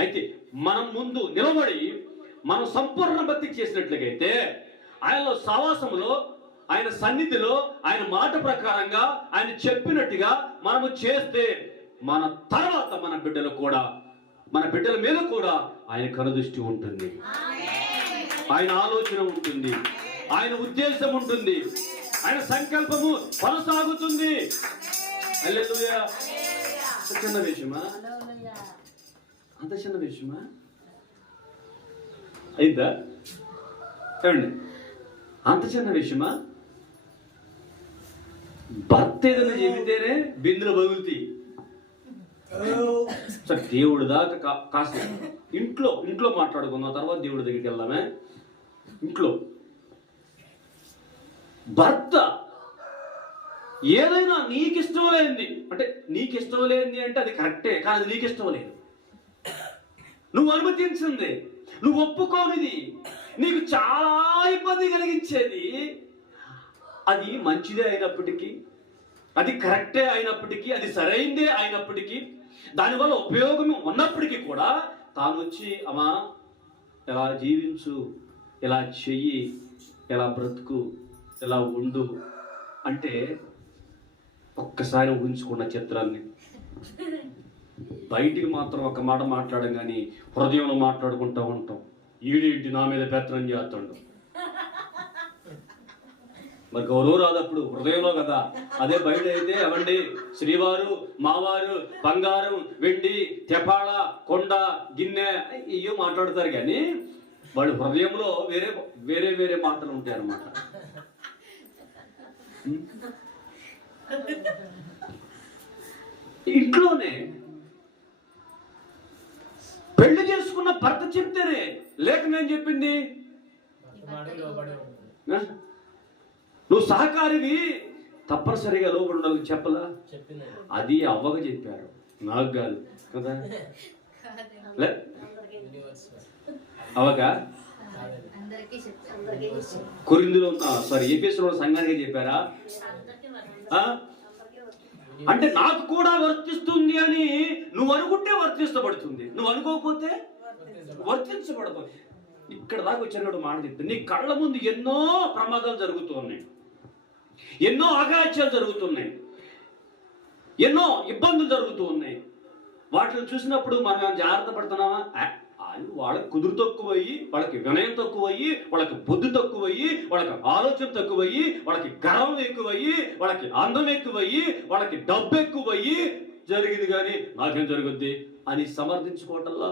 అయితే మనం ముందు నిలబడి మనం సంపూర్ణ భక్తి చేసినట్లయితే ఆయనలో సహవాసములో, ఆయన సన్నిధిలో, ఆయన మాట ప్రకారంగా ఆయన చెప్పినట్టుగా మనము చేస్తే మన తర్వాత మన బిడ్డలు కూడా, మన బిడ్డల మీద కూడా ఆయన కనుదృష్టి ఉంటుంది, ఆయన ఆలోచన ఉంటుంది, ఆయన ఉద్దేశం ఉంటుంది, ఆయన సంకల్పము కొనసాగుతుంది. హల్లెలూయా. చిన్న విషయమా? అంత చిన్న విషయమా? అయిందా? ఏమండి, అంత చిన్న విషయమా? భర్త ఏదైనా చెబితేనే బిందులు బగులుతాయి. సరే, దేవుడి దాకా కాస్త ఇంట్లో మాట్లాడుకుందాం, తర్వాత దేవుడి దగ్గరికి వెళ్దామే. ఇంట్లో భర్త ఏదైనా నీకు ఇష్టం లేనిది అంటే, నీకు ఇష్టం లేనిది అంటే అది కరెక్టే, కానీ అది నీకు ఇష్టం లేదు, నువ్వు అనుమతించింది, నువ్వు ఒప్పుకోనిది, నీకు చాలా ఇబ్బంది కలిగించేది, అది మంచిదే అయినప్పటికీ, అది కరెక్టే అయినప్పటికీ, అది సరైందే అయినప్పటికీ, దానివల్ల ఉపయోగం ఉన్నప్పటికీ కూడా తాను వచ్చి అమ్మా ఎలా జీవించు, ఎలా చెయ్యి, ఎలా బ్రతుకు, ఎలా ఉండు అంటే ఒక్కసారి ఊహించుకున్న చిత్రాన్ని బయటికి మాత్రం ఒక మాట మాట్లాడడం కానీ హృదయంలో మాట్లాడుకుంటూ ఉంటాం. ఈడేంటి నా మీద పెత్తనం చేస్తాడు, మరి గౌరవ రాదప్పుడు హృదయంలో కదా. అదే బయట అయితే అవండి శ్రీవారు, మావారు, బంగారం, వెండి, తెపాళ, కొండ, గిన్నె ఇవో మాట్లాడతారు, కానీ వాళ్ళు హృదయంలో వేరే వేరే వేరే మాటలు ఉంటాయి అన్నమాట. ఇంట్లోనే పెళ్లి చేసుకున్న భర్త చెప్తేనే, లేక నేను చెప్పింది నువ్వు సహకారివి తప్పనిసరిగా లోపల ఉండాలని చెప్పలా? అది అవ్వగా చెప్పారు, నాకు కాదు కదా. అవగా కొరింథీలో ఎఫెసులో సంఘానికి చెప్పారా? అంటే నాకు కూడా వర్తిస్తుంది అని నువ్వు అనుకుంటే వర్తిస్తబడుతుంది, నువ్వు అనుకోకపోతే వర్తించబడుతుంది. ఇక్కడ దాకా వచ్చినప్పుడు మాట చెప్తే నీ కళ్ళ ముందు ఎన్నో ప్రమాదాలు జరుగుతున్నాయి, ఎన్నో అఘాయిత్యాలు జరుగుతున్నాయి, ఎన్నో ఇబ్బందులు జరుగుతూ ఉన్నాయి. వాటిని చూసినప్పుడు మనం జాగ్రత్త పడుతున్నామా? వాళ్ళకి కుదురు తక్కువయ్యి, వాళ్ళకి వినయం తక్కువయ్యి, వాళ్ళకి బుద్ధి తక్కువయ్యి, వాళ్ళకి ఆలోచన తక్కువయ్యి, వాళ్ళకి గర్వం ఎక్కువయ్యి, వాళ్ళకి అందం ఎక్కువయ్యి, వాళ్ళకి డబ్బు ఎక్కువయ్యి జరిగింది, కానీ నాకేం జరుగుద్ది అని సమర్థించుకోవటంలో